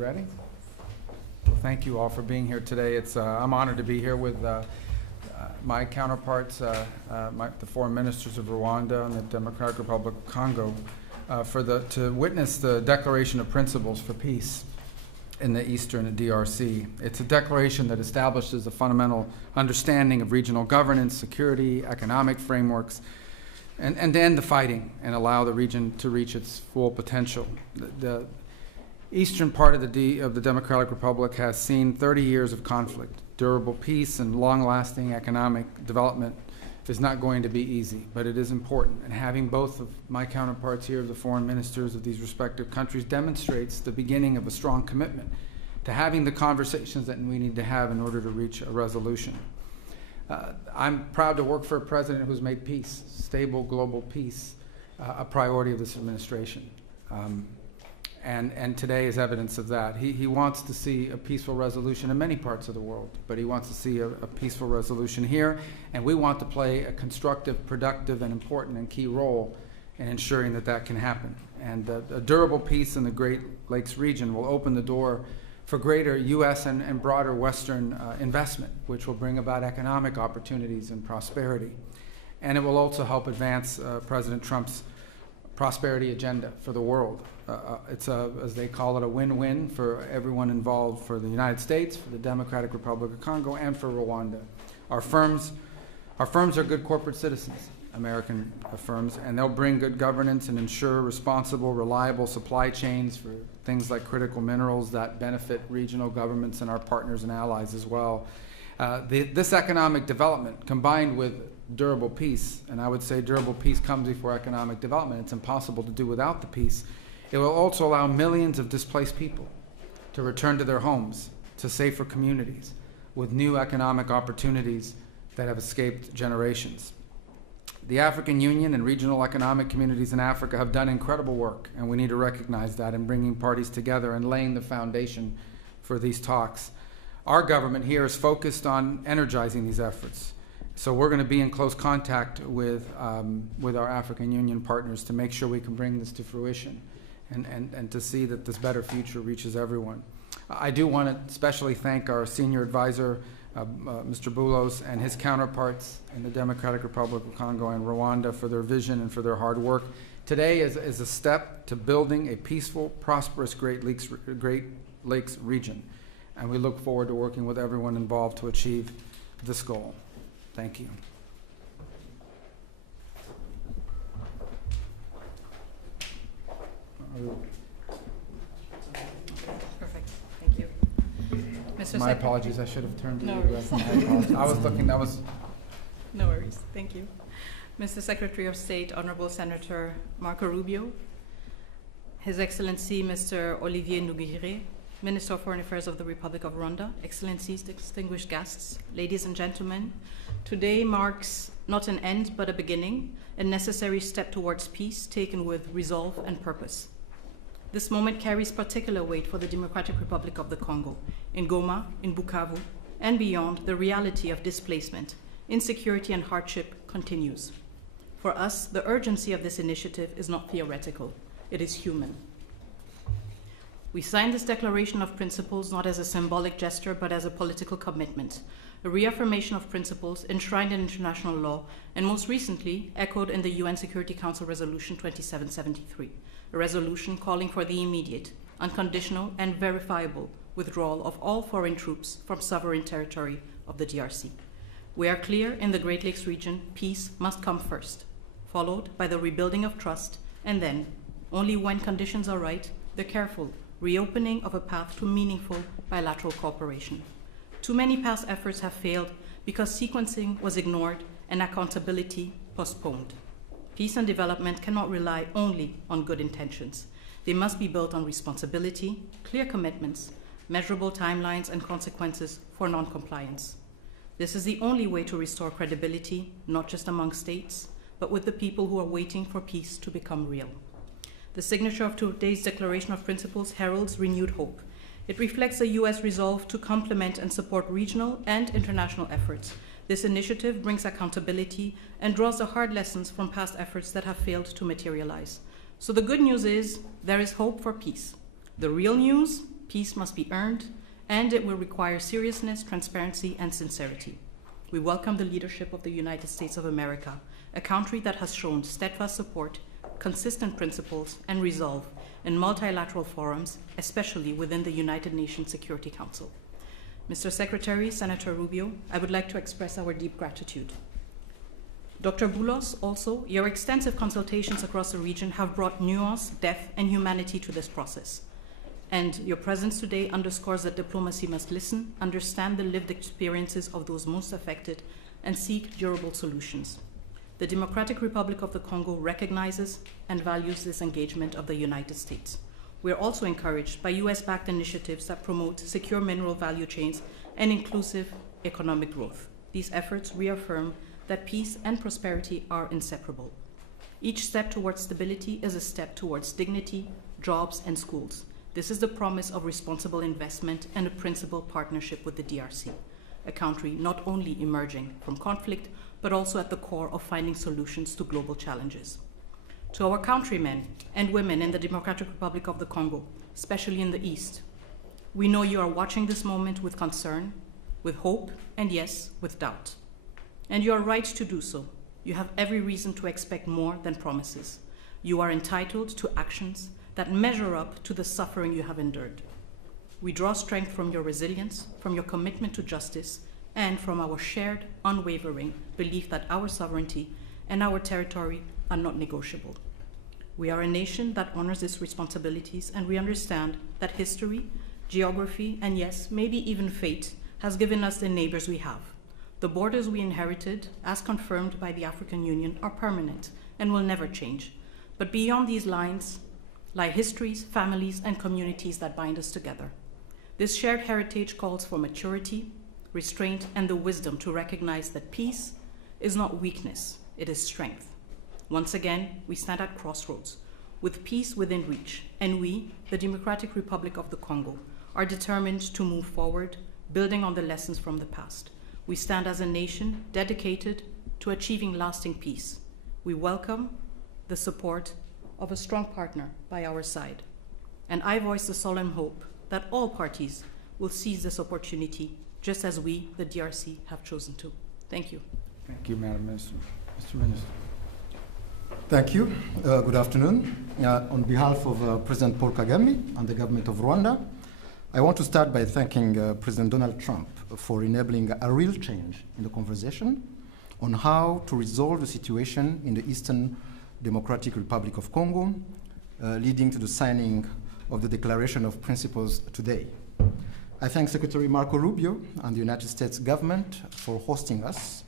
ready? Well, thank you all for being here today. I'm honored to be here with my counterparts, the foreign ministers of Rwanda and the Democratic Republic of Congo, to witness the Declaration of Principles for Peace in the Eastern DRC. It's a declaration that establishes a fundamental understanding of regional governance, security, economic frameworks, and to end the fighting and allow the region to reach its full potential. The eastern part of the Democratic Republic has seen 30 years of conflict. Durable peace and long-lasting economic development is not going to be easy, but it is important. And having both of my counterparts here, the foreign ministers of these respective countries, demonstrates the beginning of a strong commitment to having the conversations that we need to have in order to reach a resolution. I'm proud to work for a president who's made peace, stable global peace, a priority of this administration. And today is evidence of that. He wants to see a peaceful resolution in many parts of the world, but he wants to see a peaceful resolution here, and we want to play a constructive, productive, and important and key role in ensuring that that can happen. And a durable peace in the Great Lakes region will open the door for greater U.S. and broader Western investment, which will bring about economic opportunities and prosperity. And it will also help advance President Trump's prosperity agenda for the world. It's as they call it, a win-win for everyone involved, for the United States, for the Democratic Republic of Congo, and for Rwanda. Our firms are good corporate citizens, American firms, and they'll bring good governance and ensure responsible, reliable supply chains for things like critical minerals that benefit regional governments and our partners and allies as well. This economic development, combined with durable peace, and I would say durable peace comes before economic development. It's impossible to do without the peace. It will also allow millions of displaced people to return to their homes, to safer communities, with new economic opportunities that have escaped generations. The African Union and regional economic communities in Africa have done incredible work, and we need to recognize that in bringing parties together and laying the foundation for these talks. Our government here is focused on energizing these efforts. So we're going to be in close contact with our African Union partners to make sure we can bring this to fruition and to see that this better future reaches everyone. I do want to especially thank our senior advisor, Mr. Boulos, and his counterparts in the Democratic Republic of Congo and Rwanda for their vision and for their hard work. Today is a step to building a peaceful, prosperous Great Lakes region, and we look forward to working with everyone involved to achieve this goal. Thank you. Perfect. Thank you. My apologies. I should have turned to No you. worries. I was looking. That was. No worries. Thank you. Mr. Secretary of State, Honorable Senator Marco Rubio, His Excellency Mr. Olivier Nduhungirehe, Minister of Foreign Affairs of the Republic of Rwanda, Excellencies, distinguished guests, ladies and gentlemen, today marks not an end but a beginning, a necessary step towards peace taken with resolve and purpose. This moment carries particular weight for the Democratic Republic of the Congo. In Goma, in Bukavu, and beyond, the reality of displacement, insecurity, and hardship continues. For us, the urgency of this initiative is not theoretical, it is human. We signed this Declaration of Principles not as a symbolic gesture, but as a political commitment, a reaffirmation of principles enshrined in international law, and most recently echoed in the UN Security Council Resolution 2773, a resolution calling for the immediate, unconditional, and verifiable withdrawal of all foreign troops from sovereign territory of the DRC. We are clear in the Great Lakes region, peace must come first, followed by the rebuilding of trust, and then, only when conditions are right, the careful reopening of a path to meaningful bilateral cooperation. Too many past efforts have failed because sequencing was ignored and accountability postponed. Peace and development cannot rely only on good intentions. They must be built on responsibility, clear commitments, measurable timelines, and consequences for non-compliance. This is the only way to restore credibility, not just among states, but with the people who are waiting for peace to become real. The signature of today's Declaration of Principles heralds renewed hope. It reflects the U.S. resolve to complement and support regional and international efforts. This initiative brings accountability and draws the hard lessons from past efforts that have failed to materialize. So the good news is there is hope for peace. The real news, Peace must be earned, and it will require seriousness, transparency, and sincerity. We welcome the leadership of the United States of America, a country that has shown steadfast support, consistent principles, and resolve in multilateral forums, especially within the United Nations Security Council. Mr. Secretary, Senator Rubio, I would like to express our deep gratitude. Dr. Boulos, also, your extensive consultations across the region have brought nuance, depth, and humanity to this process. And your presence today underscores that diplomacy must listen, understand the lived experiences of those most affected, and seek durable solutions. The Democratic Republic of the Congo recognizes and values this engagement of the United States. We are also encouraged by US-backed initiatives that promote secure mineral value chains and inclusive economic growth. These efforts reaffirm that peace and prosperity are inseparable. Each step towards stability is a step towards dignity, jobs, and schools. This is the promise of responsible investment and a principled partnership with the DRC, a country not only emerging from conflict, but also at the core of finding solutions to global challenges. To our countrymen and women in the Democratic Republic of the Congo, especially in the East, we know you are watching this moment with concern, with hope, and yes, with doubt. And you are right to do so. You have every reason to expect more than promises. You are entitled to actions that measure up to the suffering you have endured. We draw strength from your resilience, from your commitment to justice, and from our shared, unwavering belief that our sovereignty and our territory are not negotiable. We are a nation that honors its responsibilities, and we understand that history, geography, and yes, maybe even fate has given us the neighbors we have. The borders we inherited, as confirmed by the African Union, are permanent and will never change. But beyond these lines lie histories, families, and communities that bind us together. This shared heritage calls for maturity, restraint, and the wisdom to recognize that peace is not weakness, it is strength. Once again, we stand at crossroads, with peace within reach, and we, the Democratic Republic of the Congo, are determined to move forward, building on the lessons from the past. We stand as a nation dedicated to achieving lasting peace. We welcome the support of a strong partner by our side. And I voice the solemn hope that all parties will seize this opportunity, just as we, the DRC, have chosen to. Thank you. Thank you, Madam Minister. Mr. Minister. Thank you. Good afternoon. On behalf of President Paul Kagame and the government of Rwanda, I want to start by thanking President Donald Trump for enabling a real change in the conversation on how to resolve the situation in the Eastern Democratic Republic of Congo, leading to the signing of the Declaration of Principles today. I thank Secretary Marco Rubio and the United States government for hosting us,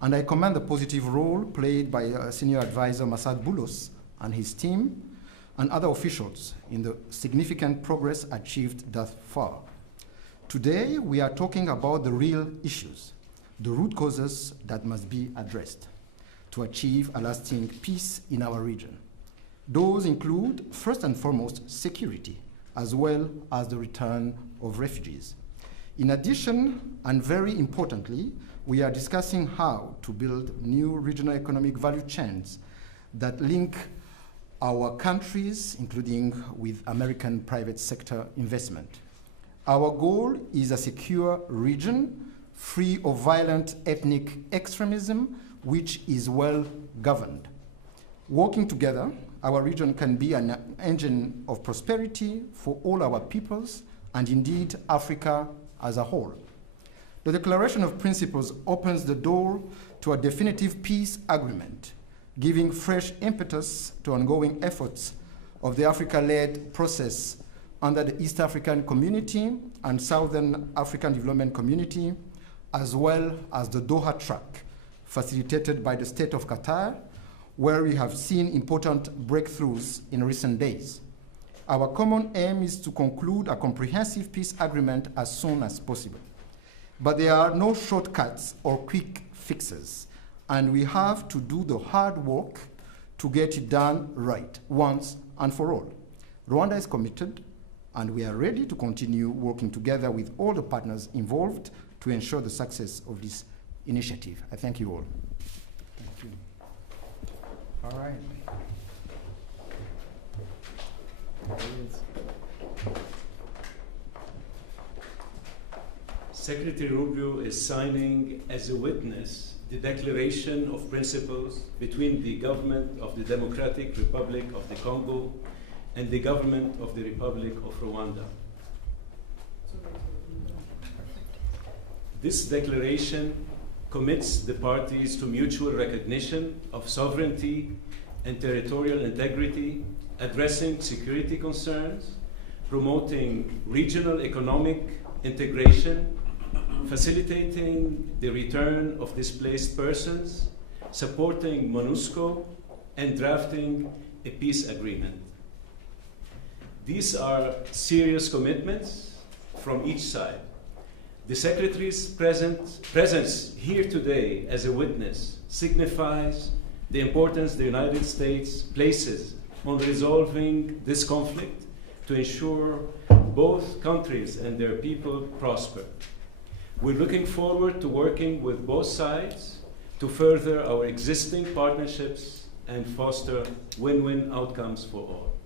and I commend the positive role played by Senior Advisor Masad Boulos and his team and other officials in the significant progress achieved thus far. Today, we are talking about the real issues, the root causes that must be addressed to achieve a lasting peace in our region. Those include, first and foremost, security, as well as the return of refugees. In addition, and very importantly, we are discussing how to build new regional economic value chains that link our countries, including with American private sector investment. Our goal is a secure region, free of violent ethnic extremism, which is well governed. Working together, our region can be an engine of prosperity for all our peoples, and indeed Africa as a whole. The Declaration of Principles opens the door to a definitive peace agreement, giving fresh impetus to ongoing efforts of the Africa-led process under the East African Community and Southern African Development Community, as well as the Doha track, facilitated by the State of Qatar, where we have seen important breakthroughs in recent days. Our common aim is to conclude a comprehensive peace agreement as soon as possible. But there are no shortcuts or quick fixes, and we have to do the hard work to get it done right, once and for all. Rwanda is committed, and we are ready to continue working together with all the partners involved to ensure the success of this initiative. I thank you all. Thank you. All right. There he is. Secretary Rubio is signing as a witness the Declaration of Principles between the government of the Democratic Republic of the Congo and the government of the Republic of Rwanda. This declaration commits the parties to mutual recognition of sovereignty and territorial integrity, addressing security concerns, promoting regional economic integration, facilitating the return of displaced persons, supporting MONUSCO, and drafting a peace agreement. These are serious commitments from each side. The Secretary's presence here today as a witness signifies the importance the United States places on resolving this conflict to ensure both countries and their people prosper. We're looking forward to working with both sides to further our existing partnerships and foster win-win outcomes for all.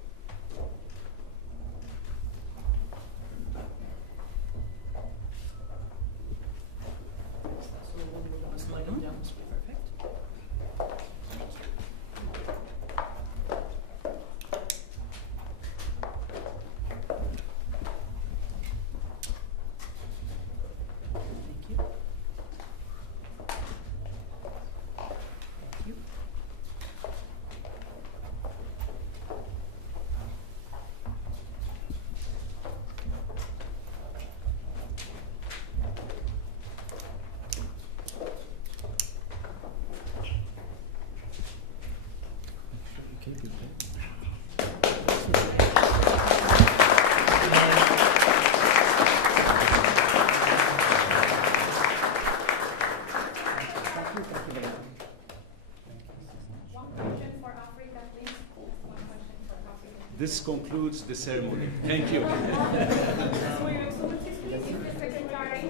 This concludes the ceremony. Thank you. For your excellencies, please, Mr. Secretary,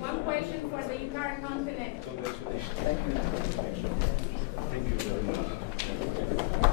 one question for the entire continent. Congratulations. Thank you very much.